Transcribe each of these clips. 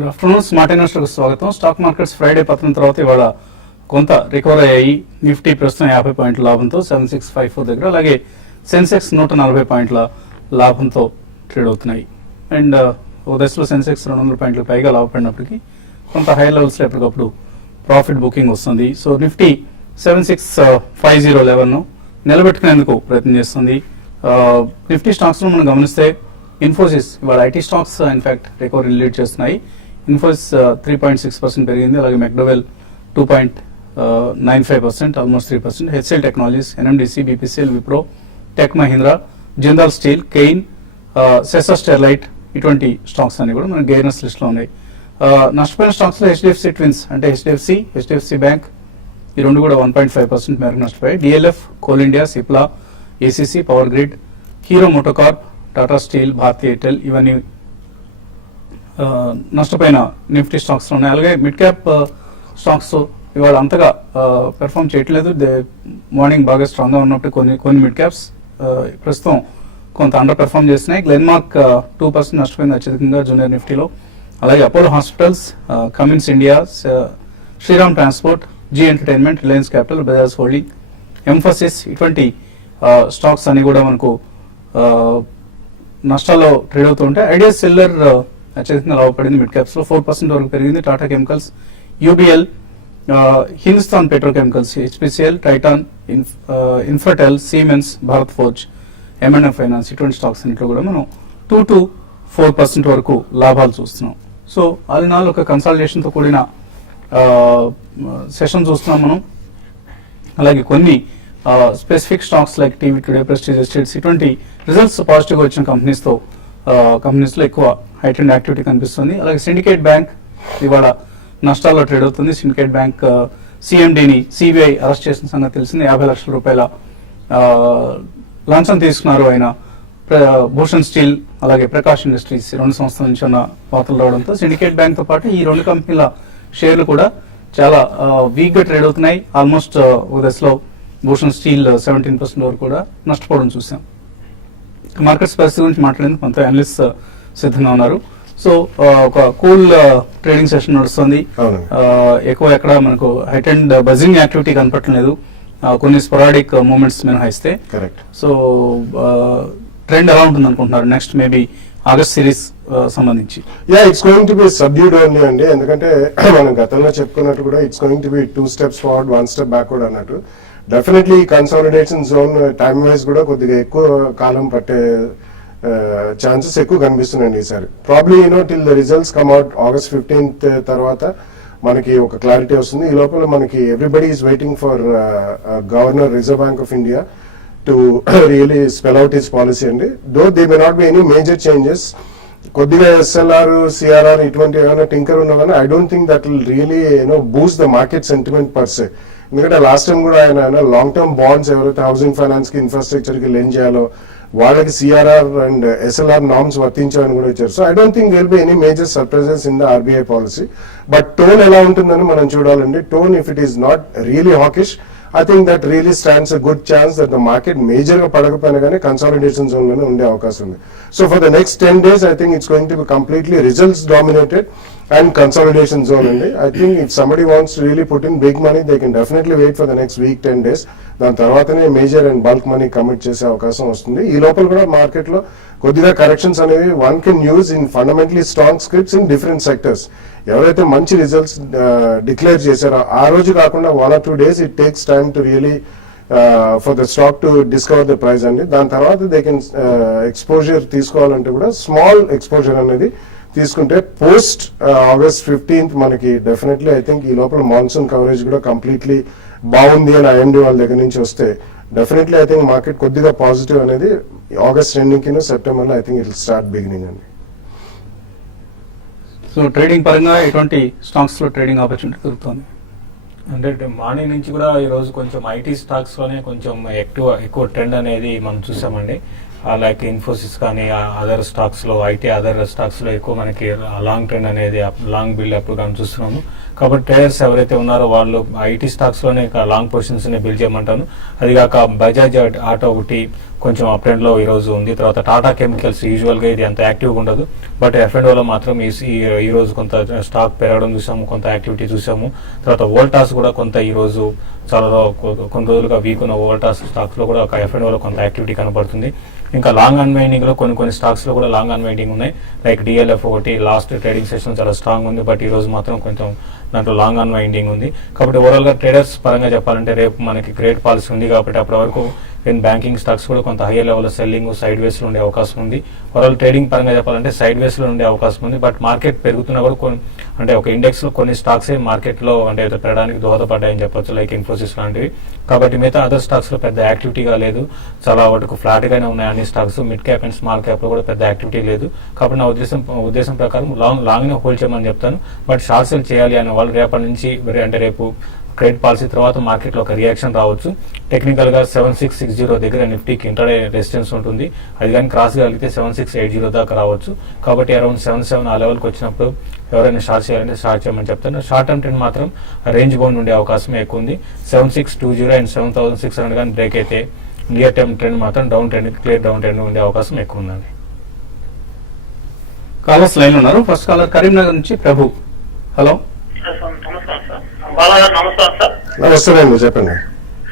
Good afternoon. Smart investor కు స్వాగతం. Stock markets Friday పతనం తర్వాత ఇవాళ కొంత రికవర్ అయ్యాయి. నిఫ్టీ ప్రస్తుతం 50 పాయింట్ల లాభంతో 7654 దగ్గర, అలాగే సెన్సెక్స్ 140 పాయింట్ల లాభంతో ట్రేడ్ అవుతున్నాయి. అండ్ ఒక దశలో సెన్సెక్స్ 200 పాయింట్ల పైగా లాభపడినప్పటికీ కొంత హై లెవెల్స్లో ఎప్పటికప్పుడు ప్రాఫిట్ బుకింగ్ వస్తుంది. సో నిఫ్టీ 7650 లెవెల్ను నిలబెట్టుకునేందుకు ప్రయత్నం చేస్తుంది. నిఫ్టీ స్టాక్స్లో మనం గమనిస్తే ఇన్ఫోసిస్ ఇవాళ IT stocks in fact recovery lead చేస్తున్నాయి. ఇన్ఫోసిస్ 3.6% పెరిగింది, అలాగే McDowell 2.95%, almost 3%. HCL Technologies, NMDC, BPCL, Wipro, Tech Mahindra, Jindal Steel, Cairn, Sesa Sterlite ఇటువంటి స్టాక్స్ అన్ని కూడా మన గెయినర్స్ లిస్ట్ లో ఉన్నాయి. నష్టపోయిన స్టాక్స్ లో హెచ్డిఎఫ్సి ట్విన్స్ అంటే హెచ్డిఎఫ్సి బ్యాంక్ ఈ రెండు కూడా 1.5% మేరకు నష్టపోయాయి. DLF, Coal India, Cipla, ACC, Power Grid, Hero MotoCorp, Tata Steel, Bharti Airtel ఇవన్నీ నష్టపోయిన నిఫ్టీ స్టాక్స్ ఉన్నాయి. అలాగే మిడ్ క్యాప్ స్టాక్స్ ఇవాళ అంతగా పెర్ఫామ్ చేయట్లేదు. మార్నింగ్ బాగా స్ట్రాంగ్ గా ఉన్నప్పుడు కొన్ని మిడ్ క్యాప్స్ ప్రస్తుతం కొంత అండర్ పెర్ఫామ్ చేస్తున్నాయి. గ్లెన్మార్క్ 2% నష్టపోయింది అత్యధికంగా జూనియర్ నిఫ్టీలో. అలాగే Apollo hospitals, Cummins India, Shriram transport, Zee entertainment, Reliance capital, Bajaj holding, Mphasis ఇటువంటి స్టాక్స్ అన్ని కూడా మనకు నష్టాల్లో ట్రేడ్ అవుతూ ఉంటాయి. ఐడియా సెల్లర్ అత్యధికంగా లాభపడింది మిడ్ క్యాప్స్ లో 4% వరకు పెరిగింది. Tata Chemicals, UBL, Hindustan Petrochemicals, HPCL, Titan, Infratel, Siemens, Bharat Forge, M&M Finance ఇటువంటి స్టాక్స్ అన్నింటిలో కూడా మనం 2 to 4% వరకు లాభాలు చూస్తున్నాం. సో ఆల్ ఇన్ ఆల్ ఒక కన్సాలిడేషన్ తో కూడిన సెషన్ చూస్తున్నాం మనం. అలాగే కొన్ని specific stocks like TV Today, Prestige Estates ఇటువంటి రిజల్ట్స్ పాజిటివ్ గా వచ్చిన కంపెనీస్ లో ఎక్కువ హైట్ అండ్ యాక్టివిటీ కనిపిస్తుంది. అలాగే సిండికేట్ బ్యాంక్ ఇవాళ నష్టాల్లో ట్రేడ్ అవుతుంది. సిండికేట్ బ్యాంక్ సిఎండిని సిబిఐ అరెస్ట్ చేసిన సంగతి తెలిసింది. 50 లక్షల రూపాయల లంచం తీసుకున్నారు ఆయన. భూషణ్ స్టీల్ అలాగే ప్రకాష్ ఇండస్ట్రీస్ రెండు సంస్థల నుంచి ఉన్న వార్తలు రావడంతో సిండికేట్ బ్యాంక్ తో పాటు ఈ రెండు కంపెనీల షేర్లు కూడా చాలా వీక్ గా ట్రేడ్ అవుతున్నాయి. ఆల్మోస్ట్ ఒక దశలో భూషణ్ స్టీల్ 17% వరకు కూడా నష్టపోవడం చూసాం. మార్కెట్స్ పరిస్థితి గురించి మాట్లాడేందుకు కొంత అనలిస్ట్ సిద్ధంగా ఉన్నారు. సో ఒక కూల్ ట్రేడింగ్ సెషన్ నడుస్తుంది. ఎక్కువ ఎక్కడ మనకు హైట్ అండ్ బజింగ్ యాక్టివిటీ కనపడలేదు, కొన్ని స్పొరాడిక్ మూమెంట్స్ మినహాయిస్తే. సో ట్రెండ్ ఎలా ఉంటుంది అనుకుంటున్నారు నెక్స్ట్ మేబీ ఆగస్ట్ సిరీస్ సంబంధించి? It's going to be subdued only అండి. ఎందుకంటే మనం గతంలో చెప్పుకున్నట్టు కూడా it's going to be 2 steps forward 1 step backward అన్నట్టు. Definitely consolidation zone time wise కూడా కొద్దిగా ఎక్కువ కాలం పట్టే ఛాన్సెస్ ఎక్కువ కనిపిస్తున్నాయండి ఈసారి. Probably till the results come out August 15th తర్వాత మనకి ఒక క్లారిటీ వస్తుంది. ఈ లోపల మనకి everybody is waiting for governor Reserve Bank of India to really spell out his policy అండి. Though they may not be any major changes. కొద్దిగా SLR, CRR ఇటువంటి ఏమైనా టింకర్ ఉన్నా కానీ I don't think that will really boost the market sentiment per se. ఎందుకంటే last time కూడా ఆయన long term bonds ఎవరైతే హౌసింగ్ ఫైనాన్స్ కి ఇన్ఫ్రాస్ట్రక్చర్ కి లెండ్ చేయాలో వాళ్ళకి సిఆర్ఆర్ అండ్ ఎస్ఎల్ఆర్ నార్మ్స్ వర్తించాలని కూడా ఇచ్చారు. So I don't think will be any major surprises in the RBI policy. But tone ఎలా ఉంటుందని మనం చూడాలండి. Tone if it is not really hawkish, I think that really stands a good chance that the market major గా పడకపోయినా కానీ consolidation zone లోనే ఉండే అవకాశం ఉంది. So for the next 10 days I think it's going to be completely results dominated and consolidation zone అండి. I think if somebody wants to really put in big money they can definitely wait for the next week 10 days. దాని తర్వాతనే major and bulk money commit చేసే అవకాశం వస్తుంది. ఈ లోపల కూడా market లో కొద్దిగా కరెక్షన్స్ అనేవి one can use in fundamentally strong scripts in different sectors. ఎవరైతే మంచి రిజల్ట్స్ డిక్లేర్ చేశారో ఆ రోజు కాకుండా 1 or 2 days it takes time to really for the stock to discover the price అండి. దాని తర్వాత దే కెన్ ఎక్స్పోజర్ తీసుకోవాలంటే కూడా స్మాల్ ఎక్స్పోజర్ అనేది తీసుకుంటే పోస్ట్ ఆగస్ట్ 15th మనకి డెఫినెట్లీ ఐ థింక్ ఈ లోపల మాన్సూన్ కవరేజ్ కూడా కంప్లీట్లీ బాగుంది అని ఐఎండి వాళ్ళ దగ్గర నుంచి వస్తే డెఫినెట్లీ ఐ థింక్ మార్కెట్ కొద్దిగా పాజిటివ్ అనేది ఆగస్ట్ ఎండింగ్ కి సెప్టెంబర్ లో I think it start beginning అండి. సో ట్రేడింగ్ పరంగా ఎటువంటి స్టాక్స్ లో ట్రేడింగ్ ఆపర్చునిటీ దొరుకుతుంది అంటే మార్నింగ్ నుంచి కూడా ఈ రోజు కొంచెం ఐటీ స్టాక్స్ లోనే కొంచెం ఎక్కువ ట్రెండ్ అనేది మనం చూసామండి. లైక్ ఇన్ఫోసిస్ కానీ అదర్ స్టాక్స్ లో అదర్ స్టాక్స్ లో ఎక్కువ మనకి లాంగ్ ట్రెండ్ అనేది లాంగ్ బిల్డ్ అప్ కానీ చూస్తున్నాము. కాబట్టి ట్రేడర్స్ ఎవరైతే ఉన్నారో వాళ్ళు ఐటీ స్టాక్స్ లోనే లాంగ్ పొజిషన్స్ బిల్డ్ చేయమంటాను. అది కాక బజాజ్ ఆటో ఒకటి, కొంచెం అప్ ట్రెండ్ లో ఈ రోజు ఉంది. తర్వాత టాటా కెమికల్స్ యూజువల్ గా ఇది అంత యాక్టివ్ గా ఉండదు, బట్ F&O లో మాత్రం ఈ రోజు కొంత స్టాక్ పెరగడం చూసాము, కొంత యాక్టివిటీ చూసాము. తర్వాత వోల్టాస్ కూడా కొంత ఈ రోజు చాలా కొన్ని రోజులుగా వీక్ ఉన్న వోల్టాస్ స్టాక్స్ లో కూడా F&O లో కొంత యాక్టివిటీ కనబడుతుంది. ఇంకా లాంగ్ అన్వైండింగ్ లో కొన్ని స్టాక్స్ లో కూడా లాంగ్ అన్వైండింగ్ ఉన్నాయి. లైక్ DLF ఒకటి లాస్ట్ ట్రేడింగ్ సెషన్ చాలా స్ట్రాంగ్ ఉంది, బట్ ఈ రోజు మాత్రం కొంచెం దాంట్లో లాంగ్ అన్వైండింగ్ ఉంది. కాబట్టి ఓవరాల్ గా ట్రేడర్స్ పరంగా చెప్పాలంటే రేపు మనకి గ్రేట్ పాలసీ ఉంది కాబట్టి అప్పటి వరకు బ్యాంకింగ్ స్టాక్స్ కూడా కొంత హైయర్ లెవెల్ సెల్లింగ్ సైడ్ వేస్ లో ఉండే అవకాశం ఉంది. ఓవరాల్ ట్రేడింగ్ పరంగా చెప్పాలంటే సైడ్ వేస్ లో ఉండే అవకాశం ఉంది. బట్ మార్కెట్ పెరుగుతున్నా కూడా అంటే ఒక ఇండెక్స్ లో కొన్ని స్టాక్స్ మార్కెట్ లో అంటే పెరగడానికి దోహదపడ్డాయని చెప్పొచ్చు, లైక్ ఇన్ఫోసిస్ లాంటివి. కాబట్టి మిగతా అదర్ స్టాక్స్ లో పెద్ద యాక్టివిటీగా లేదు, చాలా వాటికి ఫ్లాట్ గానే ఉన్నాయి అన్ని stocks. Mid cap and small cap లో కూడా పెద్ద యాక్టివిటీ లేదు. కాబట్టి నా ఉద్దేశం ప్రకారం లాంగ్ నే హోల్డ్ చేయమని చెప్తాను. బట్ షార్ట్ సెల్ చేయాలి అనే వాళ్ళు రేపటి నుంచి అంటే రేపు క్రెడిట్ పాలసీ తర్వాత మార్కెట్ లో ఒక రియాక్షన్ రావచ్చు. టెక్నికల్ గా 7660 దగ్గర నిఫ్టీకి ఇంటర్డే రెసిస్టెన్స్ ఉంటుంది. అది కానీ క్రాస్ కలిగితే 7680 దాకా రావచ్చు. కాబట్టి అరౌండ్ 77 ఆ లెవెల్కి వచ్చినప్పుడు ఎవరైనా షార్ట్ చేయాలంటే షార్ట్ చేయమని చెప్తాను. షార్ట్ టర్మ్ ట్రెండ్ మాత్రం రేంజ్ బౌండ్ ఉండే అవకాశం ఎక్కువ ఉంది. 7620 అండ్ 7600 కానీ బ్రేక్ అయితే నియర్ టర్మ్ ట్రెండ్ మాత్రం down trend clear down trend ఉండే అవకాశం ఎక్కువ ఉందండి. కాలర్స్ లైన్ ఉన్నారు. ఫస్ట్ కాలర్ కరీంనగర్ నుంచి ప్రభు. హలో. నమస్కారం సార్. బాలాగారు నమస్కారం సార్. నమస్తే అండి, చెప్పండి.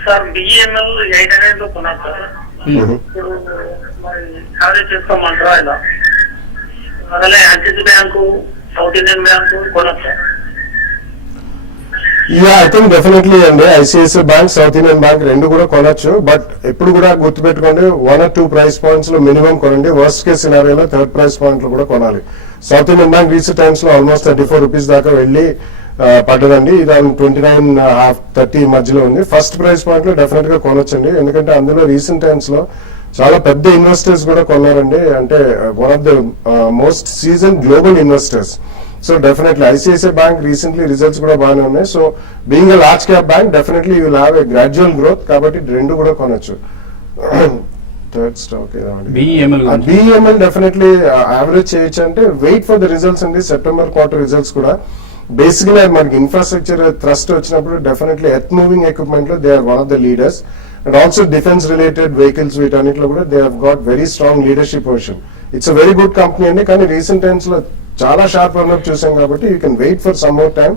సార్ BEML 800 లో కొన్నాను సార్. ఇప్పుడు మరి యావరేజ్ చేసుకోమంటారా ఇలా? అదే axis bank, south Indian bank కొన్నాను సార్. ఐ థింక్ డెఫినెట్లీ అండి ICICI bank, south Indian bank రెండు కూడా కొనొచ్చు. బట్ ఎప్పుడు కూడా గుర్తుపెట్టుకోండి, 1 or 2 ప్రైస్ పాయింట్స్ లో మినిమం కొనండి. వర్స్ట్ కేస్ సినారియోలో 3rd ప్రైస్ పాయింట్ లో కూడా కొనాలి. South Indian Bank recent times లో ఆల్మోస్ట్ 34 రూపీస్ దాకా వెళ్ళి పడ్డదండి. ఇది 29.5-30 మధ్యలో ఉంది. ఫస్ట్ ప్రైస్ పాయింట్ లో డెఫినెట్ గా కొనొచ్చండి, ఎందుకంటే అందులో రీసెంట్ టైమ్స్ లో చాలా పెద్ద ఇన్వెస్టర్స్ కూడా కొన్నారండి. అంటే one of the most season global investors. So definitely ICICI bank recently results కూడా బాగానే ఉన్నాయి. So being a large cap bank definitely you will have a gradual growth, కాబట్టి రెండు కూడా కొనొచ్చు. Third stock BEML definitely average చేయొచ్చు. అంటే wait for the results అండి, సెప్టెంబర్ క్వార్టర్ రిజల్ట్స్ కూడా. బేసిక్లీ మనకి ఇన్ఫ్రాస్ట్రక్చర్ థ్రస్ట్ వచ్చినప్పుడు డెఫినెట్లీ ఎర్త్ మూవింగ్ ఎక్విప్మెంట్ లో they are one of the leaders. And also defence related vehicles వీటన్నిటిలో కూడా they have got very strong leadership position. It's a very good company అండి. కానీ recent times లో చాలా sharp run up చూసాం కాబట్టి you can wait for some more time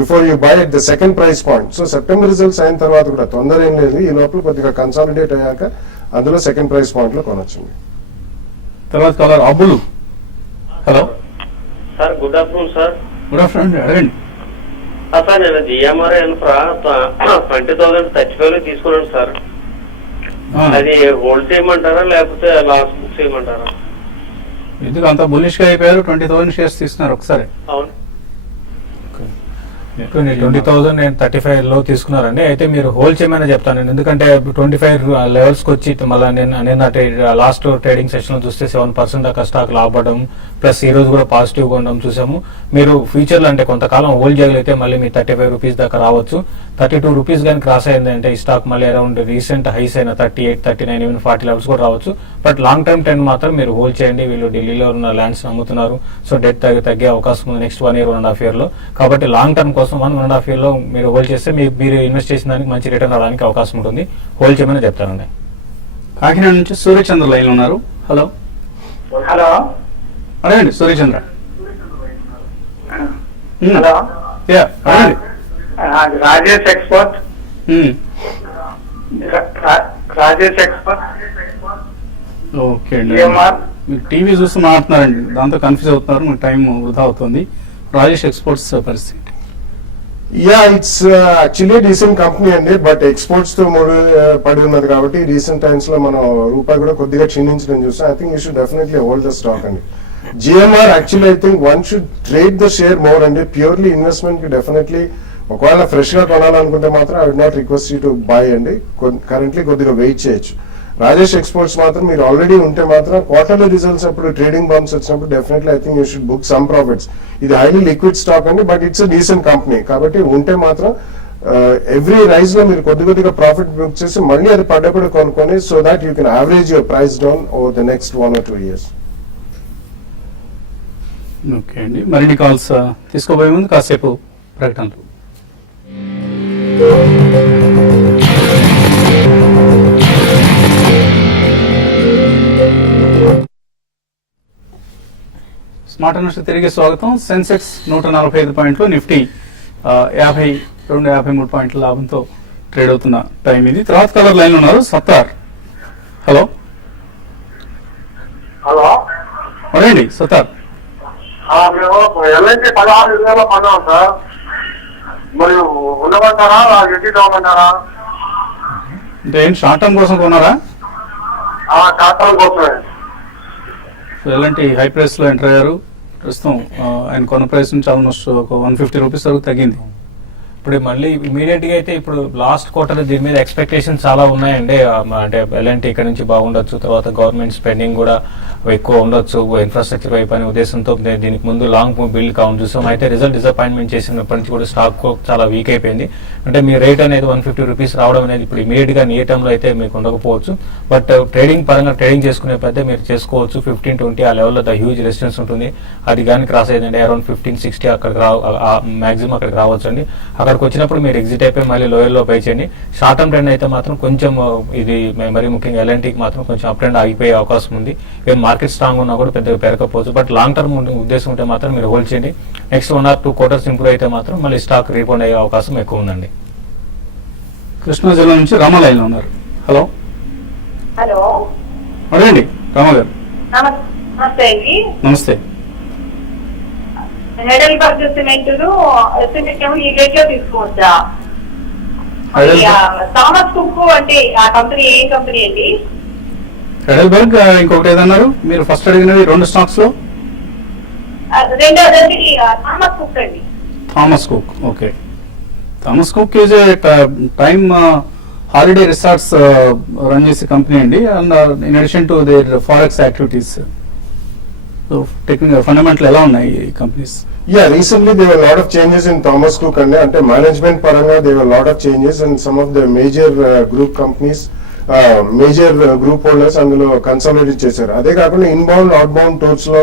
before you buy at the second price point. So September results అయిన తర్వాత కూడా తొందర ఏం లేదు, ఈ లోపల కొద్దిగా కన్సాలిడేట్ అయ్యాక అందులో సెకండ్ ప్రైస్ పాయింట్ లో కొనొచ్చింది. తర్వాత caller Abulu. Hello sir, good afternoon sir. Good afternoon, అడగండి. సార్ నేను GMR ఇన్ఫ్రా 2035 తీసుకున్నాను సార్. అది హోల్డ్ చేయమంటారా లేకపోతే లాస్ బుక్ చేయమంటారా? ఎందుకు అంత బుల్లిష్ గా అయిపోయారు? 20,000 షేర్స్ తీసుకున్నారు ఒకసారి. అవును. 20,000 నేను 35 లో తీసుకున్నారండి. అయితే మీరు హోల్డ్ చేయమని చెప్తాను, ఎందుకంటే 25 లెవెల్స్ కి వచ్చి మళ్ళీ నిన్న లాస్ట్ ట్రేడింగ్ సెషన్ లో చూస్తే 7% దాకా స్టాక్ లాభపడడం, ప్లస్ ఈ రోజు కూడా పాజిటివ్ గా ఉండడం చూసాము. మీరు ఫ్యూచర్ లో అంటే కొంతకాలం హోల్డ్ చేయగలిగితే మళ్ళీ మీ 35 రూపీస్ దాకా రావచ్చు. 32 రూపీస్ కానీ క్రాస్ అయిందంటే ఈ స్టాక్ మళ్ళీ అరౌండ్ రీసెంట్ హైస్ అయిన 38, 39, ఈవెన్ 40 లెవెల్స్ కూడా రావచ్చు. బట్ లాంగ్ టర్మ్ ట్రెండ్ మాత్రం మీరు హోల్డ్ చేయండి. వీళ్ళు ఢిల్లీలో ఉన్న ల్యాండ్స్ అమ్ముతున్నారు, సో డెట్ తగ్గే అవకాశం ఉంది నెక్స్ట్ 1 year 1.5 year లో. కాబట్టి లాంగ్ టర్మ్ కోసం 1.5 year లో మీరు హోల్డ్ చేస్తే మీరు ఇన్వెస్ట్ చేసిన దానికి మంచి రిటర్న్ రావడానికి అవకాశం ఉంటుంది. హోల్డ్ చేయమని చెప్తానండి. కాకినాడ నుంచి సూర్యచంద్ర లైన్ ఉన్నారు. హలో. హలో. అడగండి సూర్యచంద్ర. హలో. అడగండి. Rajesh export. Rajesh export. Okay అండి, మీరు టీవీ చూస్తూ మాట్లాడుతున్నారండి, దాంతో కన్ఫ్యూజ్ అవుతున్నారు, మీకు టైం వృధా అవుతుంది. రాజేష్ ఎక్స్పోర్ట్స్ పరిస్థితి. ఇట్స్ యాక్చువల్లీ డీసెంట్ కంపెనీ అండి, బట్ ఎక్స్పోర్ట్స్ తో పడి ఉన్నది కాబట్టి రీసెంట్ టైమ్స్ లో మనం రూపాయి కూడా కొద్దిగా క్షీణించడం చూస్తాం. I think you should definitely hold the stock అండి. GMR actually I think one should trade the share more అండి. ప్యూర్లీ ఇన్వెస్ట్మెంట్ కి డెఫినెట్లీ ఒకవేళ ఫ్రెష్ గా కొనాలనుకుంటే మాత్రం I would not request you to buy అండి. కరెంట్లీ కొద్దిగా వెయిట్ చేయొచ్చు. రాజేష్ ఎక్స్పోర్ట్స్ మాత్రం మీరు ఆల్రెడీ ఉంటే మాత్రం క్వార్టర్లీ రిజల్ట్స్ అప్పుడు ట్రేడింగ్ బంప్స్ వచ్చినప్పుడు definitely I think you should book some profits. ఇది హైలీ లిక్విడ్ స్టాక్ అండి, but it's a decent company కాబట్టి ఉంటే మాత్రం ఎవ్రీ రైజ్ లో మీరు కొద్దిగా ప్రాఫిట్ బుక్ చేసి మళ్ళీ అది పడ్డప్పుడు కొనుక్కొని, so that you can average your price down over the next 1 or 2 years. Okay అండి, మరిన్ని కాల్స్ తీసుకోబోయే ముందు కాసేపు ప్రకటనలు. స్మార్ట్ అనలిస్ట్ తిరిగి స్వాగతం. సెన్సెక్స్ 145 పాయింట్లు, నిఫ్టీ 52-53 పాయింట్ల లాభంతో ట్రేడ్ అవుతున్న టైం ఇది. తర్వాత కలర్ లైన్ ఉన్నారు సత్తార్. హలో హలో అదేండి సత్తార్. మేము ఎల్ఐసి 16,000 పన్నాం సార్. మరి ఉండమంటారా ఎట్టి కావమంటారా? అంటే ఏంటి షార్ట్ టర్మ్ కోసం కొన్నారా? శాస్త్రం కోసమే. ఎలాంటి హై ప్రైస్ లో ఎంటర్ అయ్యారు? ప్రస్తుతం ఆయన కొన్న ప్రైస్ నుంచి ఆల్మోస్ట్ ఒక 150 రూపీస్ వరకు తగ్గింది. ఇప్పుడు మళ్ళీ ఇమీడియట్ గా అయితే ఇప్పుడు లాస్ట్ క్వార్టర్ దీని మీద ఎక్స్పెక్టేషన్ చాలా ఉన్నాయండి. అంటే ఎలాంటి ఇక్కడ నుంచి బాగుండొచ్చు, తర్వాత గవర్నమెంట్ స్పెండింగ్ కూడా ఎక్కువ ఉండొచ్చు ఇన్ఫ్రాస్ట్రక్చర్ వైపు అనే ఉద్దేశంతో దీనికి ముందు లాంగ్ బిల్డ్ కౌంట్ చూసాం. అయితే రిజల్ట్ డిసప్పాయింట్మెంట్ చేసినప్పటి నుంచి కూడా స్టాక్ చాలా వీక్ అయిపోయింది. అంటే మీ రేట్ అనేది 150 రూపీస్ రావడం అనేది ఇప్పుడు ఇమీడియట్ గా నియర్ టర్మ్ లో అయితే మీకు ఉండకపోవచ్చు. బట్ ట్రేడింగ్ పరంగా ట్రేడింగ్ చేసుకునే పెద్ద మీరు చేసుకోవచ్చు. 15-20 ఆ లెవెల్లో ద హ్యూజ్ రెసిస్టెన్స్ ఉంటుంది. అది కానీ క్రాస్ అయ్యిందండి అరౌండ్ 15-60 అక్కడికి మాక్సిమం అక్కడికి రావచ్చు అండి. అక్కడికి వచ్చినప్పుడు మీరు ఎగ్జిట్ అయిపోయి మళ్ళీ లోయర్ లో పై చేయండి. షార్ట్ టర్మ్ ట్రెండ్ అయితే మాత్రం కొంచెం ఇది మరి ముఖ్యంగా ఎల్ఎన్టీకి మాత్రం కొంచెం అప్ ట్రెండ్ ఆగిపోయే అవకాశం ఉంది. ఈవెన్ మార్కెట్ స్ట్రాంగ్ ఉన్నా కూడా పెద్దగా పెరగకపోవచ్చు. బట్ లాంగ్ టర్మ్ ఉద్దేశం ఉంటే మాత్రం మీరు హోల్డ్ చేయండి. నెక్స్ట్ 1 or 2 quarters ఇంప్రూవ్ అయితే మాత్రం మళ్ళీ స్టాక్ రీబౌండ్ అయ్యే అవకాశం ఎక్కువ ఉందండి. కృష్ణా జిల్లా నుంచి రామ లైన్ లో ఉన్నారు. హలో హలో అదేండి రామ గారు. నమస్తే అండి. నమస్తే. హైడెల్బర్గ్ సిమెంట్ ఈ రేట్ లో తీసుకోవచ్చా? థామస్ కుక్ అంటే ఆ కంపెనీ ఏ కంపెనీ అండి? హైడెల్బర్గ్ ఇంకొకటి ఏదన్నారు మీరు ఫస్ట్ అడిగినది 2 స్టాక్స్ లో? రెండోది థామస్ కుక్ అండి. Thomas cook. Okay. Thomas cook is a time holiday resorts run చేసే కంపెనీ అండి. And in addition to their forex activities. Technical fundamental ఎలా ఉన్నాయి ఈ companies? Yeah, recently there were a lot of changes in Thomas Cook and management paranga there were a lot of changes and some of the major group companies, major group holders అందులో consolidate చేశారు. అదే కాకుండా inbound outbound tours లో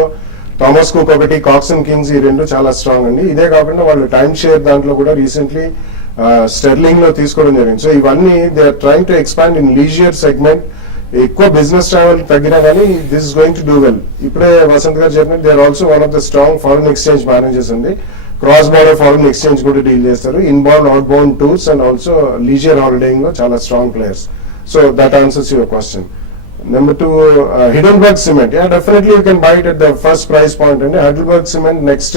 Thomas cook ఒకటి, Cox and Kings ఈ రెండు చాలా strong అండి. ఇదే కాకుండా వాళ్ళు టైమ్ షేర్ దాంట్లో కూడా రీసెంట్లీ స్టెర్లింగ్ లో తీసుకోవడం జరిగింది. సో ఇవన్నీ they are trying to expand in leisure segment. ఎక్కువ బిజినెస్ ట్రావెల్ తగ్గినా కానీ this is going to do well. ఇప్పుడే వసంత్ గారు చెప్పినట్టు they are also one of the strong foreign exchange managers అండి. క్రాస్ బార్డర్ ఫారెన్ ఎక్స్చేంజ్ కూడా deal చేస్తారు. Inbound outbound tours and also leisure holidaying లో చాలా strong players. So that answers your question. Number 2, Heidelberg Cement. Yeah, definitely you can buy it at the first price point. And Heidelberg Cement next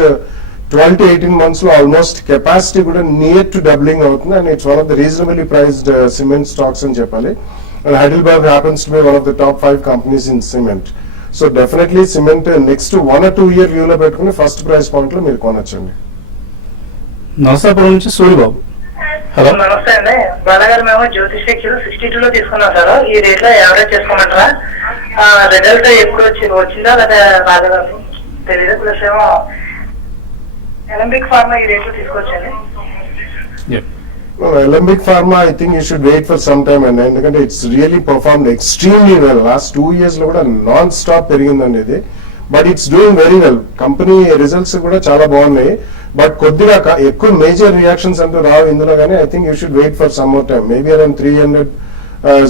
12 to 18 months lo almost capacity kuda near to doubling avutundi and it's one of the reasonably priced cement stocks ani cheppali. And Heidelberg happens to be one of the top 5 companies in cement. So definitely cement next 1 or 2 year view lo pettukoni first price point lo meer konachandi. Narasapuram నుంచి Suribabu. Hello నమస్తే అండి. బాలగారు మేము జ్యోతిష్ 62 లో తీసుకున్నాం sir. ఈ rate లో average చేసుకోమంటారా? Result ఎప్పుడు వచ్చిందా లేదా రాలేదా తెలియదు. ప్లస్ ఏమో ఎలంబిక్ ఫార్మా ఈ రేట్ లో తీసుకోవచ్చండి. Alembic Pharma, I think you should wait for some time and ఎందుకంటే it's really performed extremely well. Last 2 years లో కూడా నాన్ స్టాప్ పెరిగిందండి ఇది. But it's doing very well. Company results కూడా చాలా బాగున్నాయి. బట్ కొద్దిగా ఎక్కువ మేజర్ రియాక్షన్స్ అంటూ రావు ఇందులో కానీ I think you should wait for some more time. Maybe around 300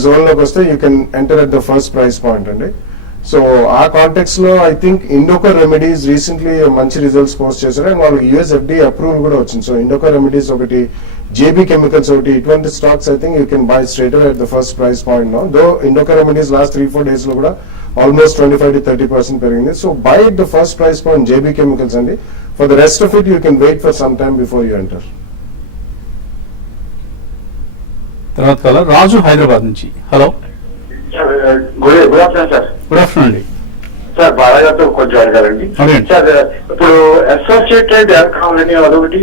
zone లోకి వస్తే you can enter at the first price point అండి. సో ఆ కాంటెక్స్ లో I think Indoco remedies recently మంచి రిజల్ట్స్ పోస్ట్ చేశారు అండ్ వాళ్ళకి యుఎస్ ఎఫ్డీఏ అప్రూవల్ కూడా వచ్చింది. సో ఇండోకర్ రెమెడీస్ ఒకటి, జేబీ కెమికల్స్ ఒకటి, ఇటువంటి stocks I think you can buy straight away at the first price point now. Though Indoco Remedies last 3-4 days లో కూడా ఆల్మోస్ట్ 25 to 30% పెరిగింది. So buy at the first price point JB Chemicals అండి. For the rest of it you can wait for some time before you enter. తర్వాత caller Raju Hyderabad నుంచి. Hello good afternoon sir. Good afternoon అండి. Sir బాలగారితో కొంచెం అడగాలండి అదేంటి sir. ఇప్పుడు associated alcohol అని అదొకటి,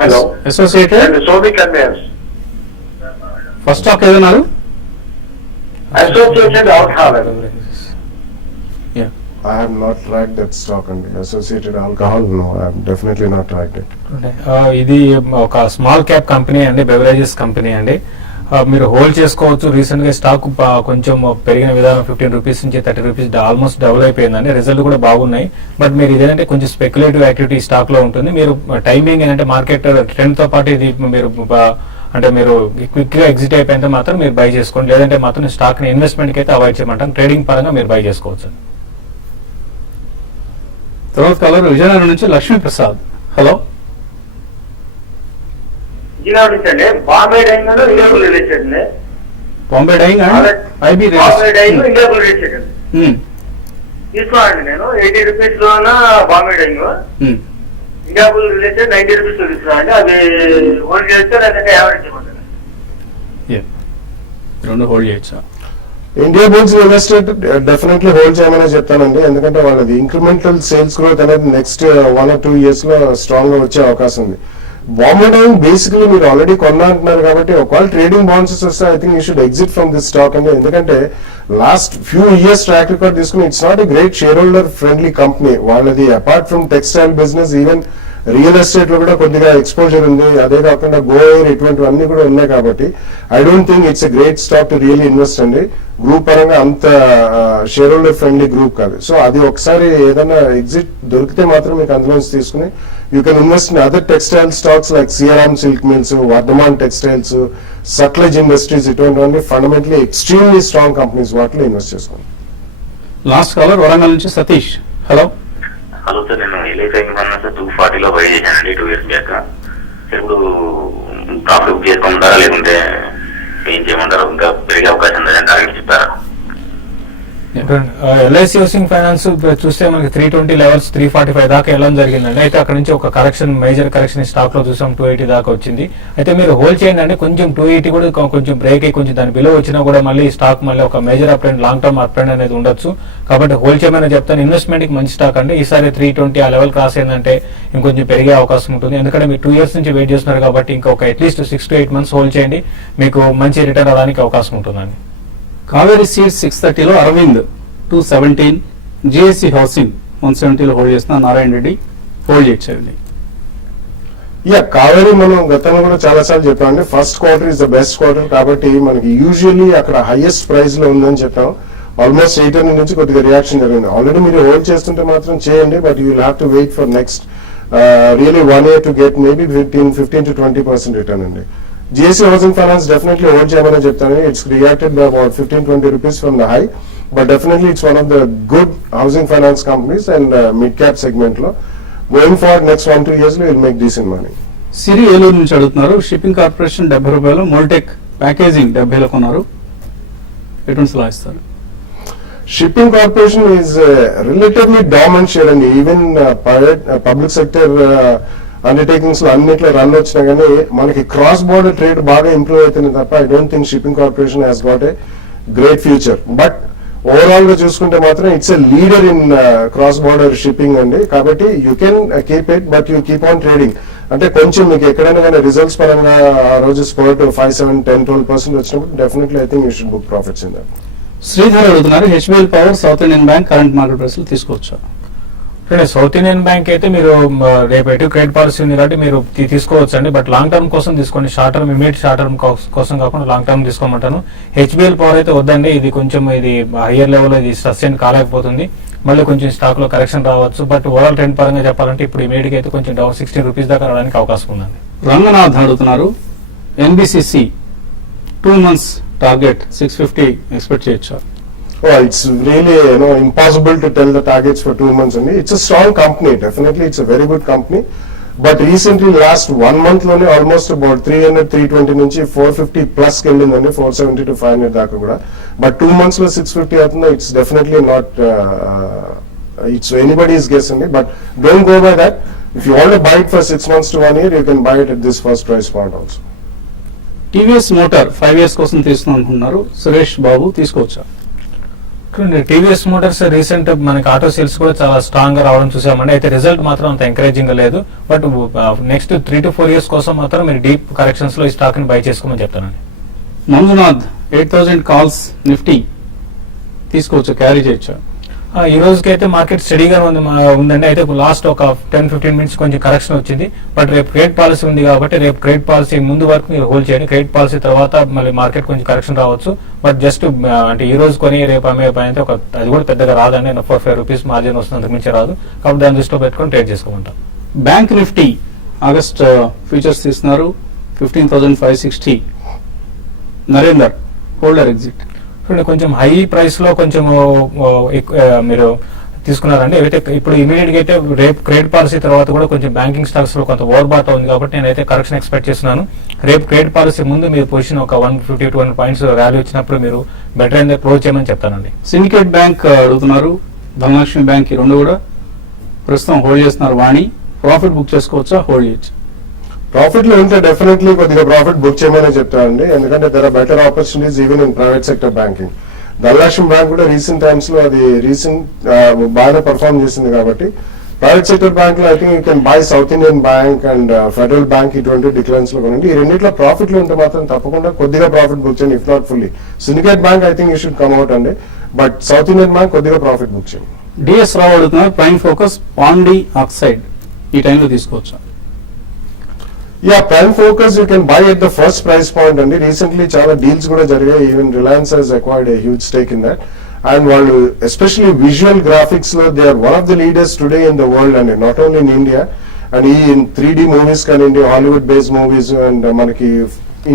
hello associated and Somic conveyors. First stock ఏదన్నారు? అసోసియేటెడ్ ఆల్కహాల్ అని. I have not tracked that stock and associated alcohol. No, I have definitely not tracked it. ఇది ఒక స్మాల్ క్యాప్ కంపెనీ అండి, beverages company అండి. మీరు hold చేసుకోవచ్చు. Recent గా stock కొంచెం పెరిగిన విధానం 15 రూపీస్ నుంచి 30 రూపీస్ ఆల్మోస్ట్ డబుల్ అయిపోయిందండి. రిజల్ట్ కూడా బాగున్నాయి. బట్ మీరు ఇదేంటంటే కొంచెం స్పెక్యులేటివ్ యాక్టివిటీ స్టాక్ లో ఉంటుంది. మీరు టైమింగ్ ఏంటంటే మార్కెట్ ట్రెండ్ తో పాటు ఇది మీరు అంటే మీరు క్విక్ గా ఎగ్జిట్ అయిపోయింటే మాత్రం మీరు బై చేసుకోండి. లేదంటే మాత్రం స్టాక్ ని ఇన్వెస్ట్మెంట్ కి అయితే అవాయిడ్ చేయమంటాం. ట్రేడింగ్ పరంగా మీరు బై చేసుకోవచ్చు. తర్వాత కలర్ విజయనగరం నుంచి లక్ష్మీ ప్రసాద్. హలో, అండి బాంబే డైంగ్ ఇండియాబుల్ రిలేటెడ్ అండి. Bombay Dyeing and IB Bombay Dyeing Indiabull related అండి. తీసుకోండి నేను 80 రూపీస్ లోన Bombay Dyeing Indiabull related 90 rupees తీసుకున్నాండి. అది హోల్డ్ చేస్తే లేదంటే యావరేజ్ ఇవ్వండి. రెండు హోల్డ్ చేయొచ్చా? Indiabulls invested definitely hold చేయమని చెప్తానండి, ఎందుకంటే వాళ్ళది ఇంక్రిమెంటల్ సేల్స్ గ్రోత్ అనేది నెక్స్ట్ 1 or 2 years లో స్ట్రాంగ్ గా వచ్చే అవకాశం ఉంది. బాంబే డైంగ్ బేసికలీ మీరు ఆల్రెడీ కొన్నా అంటున్నారు కాబట్టి ఒకవేళ ట్రేడింగ్ బౌన్సెస్ వస్తే I think you should exit from this stock అండి. ఎందుకంటే last few years track record తీసుకుని it's not a great share holder friendly company. వాళ్ళది apart from textile business even real estate లో కూడా కొద్దిగా ఎక్స్పోజర్ ఉంది. అదే కాకుండా గో ఎయిర్ ఇటువంటివన్నీ కూడా ఉన్నాయి కాబట్టి I don't think it's a great stock to really invest అండి. గ్రూప్ పరంగా అంత షేర్ హోల్డర్ ఫ్రెండ్లీ గ్రూప్ కాదు. సో అది ఒకసారి ఏదైనా ఎగ్జిట్ దొరికితే మాత్రం మీకు అందులోంచి తీసుకుని you can invest in other textile stocks like Siyaram silk mills, Vardhman textiles, Sutlej industries, ఇటువంటివన్నీ ఫండమెంటలీ ఎక్స్ట్రీమ్లీ స్ట్రాంగ్ కంపెనీస్, వాటిలో ఇన్వెస్ట్ చేసుకోండి. లాస్ట్ కాలర్ వరంగల్ నుంచి సతీష్. హలో, హలో సార్, నేను ఎల్ఐసి ఫైనాన్స్ 240 బై చేశానండి 2 years బ్యాక్. ఇప్పుడు ప్రాఫిట్ బుక్ చేసుకోమంటారా లేకుంటే ఏం చేయమంటారు? ఇంకా పెరిగే అవకాశం ఉందని టార్గెట్ చెప్తారా? ఎల్ఐసి హౌసింగ్ ఫైనాన్స్ చూస్తే మనకి 320 లెవెల్స్ 345 దాకా వెళ్ళడం జరిగిందండి. అయితే అక్కడ నుంచి ఒక కరెక్షన్, మేజర్ కరెక్షన్ స్టాక్ లో చూసాం 280 దాకా వచ్చింది. అయితే మీరు హోల్డ్ చేయండి అండి. కొంచెం 280 కూడా కొంచెం బ్రేక్ అయ్యి కొంచెం దాని బిలో వచ్చినా కూడా మళ్ళీ స్టాక్ మళ్ళీ ఒక major up trend, long term up trend అనేది ఉండొచ్చు. కాబట్టి హోల్డ్ చేయమని చెప్తాను. ఇన్వెస్ట్మెంట్ కి మంచి స్టాక్ అండి. ఈసారి 320 ఆ లెవెల్ క్రాస్ అయిందంటే ఇంకొంచెం పెరిగే అవకాశం ఉంటుంది. ఎందుకంటే మీరు 2 years నుంచి వెయిట్ చేస్తున్నారు కాబట్టి ఇంకొక అట్లీస్ట్ 6 to 8 months హోల్డ్ చేయండి, మీకు మంచి రిటర్న్ అవడానికి అవకాశం ఉంటుందండి. కావేరీ సీడ్స్ 630లో అరవింద్ 217, జిఎస్సి హౌసింగ్ 170లో హోల్డ్ చేస్తున్న నారాయణ రెడ్డి హోల్డ్ చేయొచ్చండి. కావేరీ మనం గతంలో కూడా చాలా సార్లు చెప్పామండి, first quarter is the best quarter కాబట్టి మనకి యూజువల్లీ అక్కడ హైయెస్ట్ ప్రైస్ లో ఉందని చెప్పాం. ఆల్మోస్ట్ 800 నుంచి కొద్దిగా రియాక్షన్ జరిగింది. ఆల్రెడీ మీరు హోల్డ్ చేస్తుంటే మాత్రం చేయండి, but you will have to wait for next really 1 year to get maybe 15 to 20% return అండి. GSC housing finance definitely hold చేయమని చెప్తాను. It's reacted by about 15-20 rupees from the high, but definitely it's one of the good housing finance companies and mid-cap segment lo. Going forward next 1-2 years we will make decent money. సిరి ఏలూరు నుంచి అడుగుతున్నారు. Shipping corporation 70 రూపాయలు, Moldtek packaging 70లో కొన్నారు. ఎటువంటి సలహా ఇస్తారు? Shipping corporation is relatively dominant share and even private public sector undertakings లో అన్నిట్లో run వచ్చినా కానీ మనకి క్రాస్ బోర్డర్ ట్రేడ్ బాగా ఇంప్రూవ్ అవుతుంది తప్ప I don't think shipping corporation has got a great future. But overall గా చూసుకుంటే మాత్రం it's a leader in cross border shipping అండి. కాబట్టి you can keep it, but you keep on trading. అంటే కొంచెం మీకు ఎక్కడైనా కానీ రిజల్ట్స్ పరంగా ఆ రోజు స్పోర్ట్ 5, 7, 10, 12% వచ్చినప్పుడు definitely I think you should book profits in that. Sridhar అడుగుతున్నారు. HBL power South Indian Bank current market price లో తీసుకోవచ్చా? సౌత్ ఇండియన్ బ్యాంక్ అయితే మీరు రేపు ఎటు క్రెడిట్ పాలసీ ఉంది కాబట్టి మీరు తీసుకోవచ్చు అండి. బట్ లాంగ్ టర్మ్ కోసం తీసుకోండి, short term immediate short term కోసం కాకుండా లాంగ్ టర్మ్ తీసుకోమంటాను. హెచ్బిఎల్ పవర్ అయితే వద్దండి, ఇది కొంచెం ఇది హయ్యర్ లెవెల్ ఇది సస్టైన్ కాలేకపోతుంది, మళ్ళీ కొంచెం స్టాక్ లో కరెక్షన్ రావచ్చు. బట్ ఓవరాల్ ట్రెండ్ పరంగా చెప్పాలంటే ఇప్పుడు ఇమీడియట్ అయితే కొంచెం డౌన్ 16 రూపీస్ దాకా రావడానికి అవకాశం ఉందండి. రంగనాథ్ అడుగుతున్నారు. ఎన్బిసిసి 2 months టార్గెట్ 650 ఎక్స్పెక్ట్ చేయొచ్చా? It's really impossible to tell the targets for 2 months only. It's a strong company, definitely it's a very good company. But recently last 1 month lone almost about 300-320 నుంచి 450 plus కెళ్ళిందండి, 470 to 500 దాకా కూడా. But 2 months లో 650 అవుతుందో it's definitely not it's anybody's guess అండి. But don't go by that. If you want to buy it for 6 months to 1 year, you can buy it at this first price point also. TVS motor 5 years కోసం తీసుకున్నాం అనుకున్నారు. సురేష్ బాబు తీసుకోవచ్చా? TVS Motors recent మనకి auto sales కూడా చాలా strong గా రావడం చూసామండి. అయితే రిజల్ట్ మాత్రం అంత ఎంకరేజింగ్ గా లేదు. బట్ నెక్స్ట్ 3 to 4 years కోసం మాత్రం మీరు డీప్ కరెక్షన్స్ లో ఈ స్టాక్ ని బై చేసుకోమని చెప్తానండి. మంజునాథ్ 8000 కాల్స్ నిఫ్టీ తీసుకోవచ్చు, క్యారీ చేయొచ్చా? ఈ రోజుకి అయితే మార్కెట్ స్టడీగా ఉందండి. అయితే లాస్ట్ ఒక 10-15 minutes కొంచెం కరెక్షన్ వచ్చింది. బట్ రేపు క్రెడిట్ పాలసీ ఉంది కాబట్టి రేపు క్రెడిట్ పాలసీ ముందు వరకు మీరు హోల్డ్ చేయండి. క్రెడిట్ పాలసీ తర్వాత మళ్ళీ మార్కెట్ కొంచెం కరెక్షన్ రావచ్చు. బట్ జస్ట్ అంటే ఈ రోజు కొని రేపు అమ్మే పని అయితే అది కూడా పెద్దగా రాదండి. 4-5 రూపీస్ మార్జిన్ వస్తుంది, అంతకు మించి రాదు. కాబట్టి దాన్ని దృష్టిలో పెట్టుకొని ట్రేడ్ చేసుకోమంటాం. బ్యాంక్ నిఫ్టీ ఆగస్ట్ ఫ్యూచర్స్ తీస్తున్నారు 15,560. Narender holder exit. కొంచెం హై ప్రైస్ లో కొంచెం మీరు తీసుకున్నారండి. అయితే ఇప్పుడు ఇమీడియట్ గా అయితే రేపు క్రెడిట్ పాలసీ తర్వాత కూడా కొంచెం బ్యాంకింగ్ స్టాక్స్ లో కొంత ఓవర్ బాట్ ఉంది కాబట్టి నేనైతే కరెక్షన్ ఎక్స్పెక్ట్ చేస్తున్నాను. రేపు క్రెడిట్ పాలసీ ముందు మీరు పొజిషన్ ఒక 150 to 200 పాయింట్స్ ర్యాలీ వచ్చినప్పుడు మీరు బెటర్ అయితే క్లోజ్ చేయమని చెప్తానండి. సిండికేట్ బ్యాంక్ అడుగుతున్నారు, ధనలక్ష్మి బ్యాంక్, ఈ రెండు కూడా ప్రస్తుతం హోల్డ్ చేస్తున్నారు. వాణి ప్రాఫిట్ బుక్ చేసుకోవచ్చా, హోల్డ్ చేయొచ్చు? ప్రాఫిట్ లో ఉంటే డెఫినెట్లీ కొద్దిగా ప్రాఫిట్ బుక్ చేయమని చెప్తానండి. ఎందుకంటే there are better opportunities even in private sector banking. Dhanalakshmi bank కూడా రీసెంట్ టైమ్స్ లో అది బాగానే పర్ఫార్మ్ చేసింది కాబట్టి ప్రైవేట్ సెక్టర్ బ్యాంక్ లో I think you can buy South Indian bank and federal bank ఇటువంటి డిక్లైన్స్ లో కొనండి. ఈ రెండిట్లో ప్రాఫిట్ లో ఉంటే మాత్రం తప్పకుండా కొద్దిగా ప్రాఫిట్ బుక్ చేయండి, if not fully. Syndicate bank I think you should come out అండి, బట్ సౌత్ ఇండియన్ బ్యాంక్ కొద్దిగా ప్రాఫిట్ బుక్ చేయండి. డిఎస్ రావు అడుగుతున్నారు, ప్రైమ్ ఫోకస్ పాండి ఆక్సైడ్ ఈ టైంలో తీసుకోవచ్చా? Ya, prime focus you can buy at the first price point అండి. Recently చాలా deals కూడా జరిగాయి, even Reliance has acquired a huge stake in that. And వాళ్ళు ఎస్పెషలీ విజువల్ గ్రాఫిక్స్ లో they are one of the leaders today in the world అండి, not only in India. And ఈ 3D movies కానివ్వండి, Hollywood based movies, and మనకి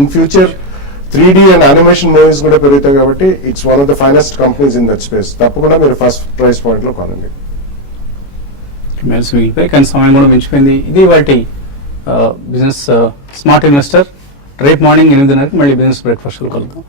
in future 3D and animation movies కూడా పెరుగుతాయి కాబట్టి it's one of the finest companies in that space. తప్పకుండా మీరు first price point లో కొనండి. మెయిల్స్ మిగిలిపోయి కానీ సమయం కూడా మించిపోయింది. ఇది వాటి బిజినెస్ స్మార్ట్ ఇన్వెస్టర్. రేపు మార్నింగ్ 8:30కి మళ్ళీ బిజినెస్ బ్రేక్ఫాస్ట్ కలుద్దాం.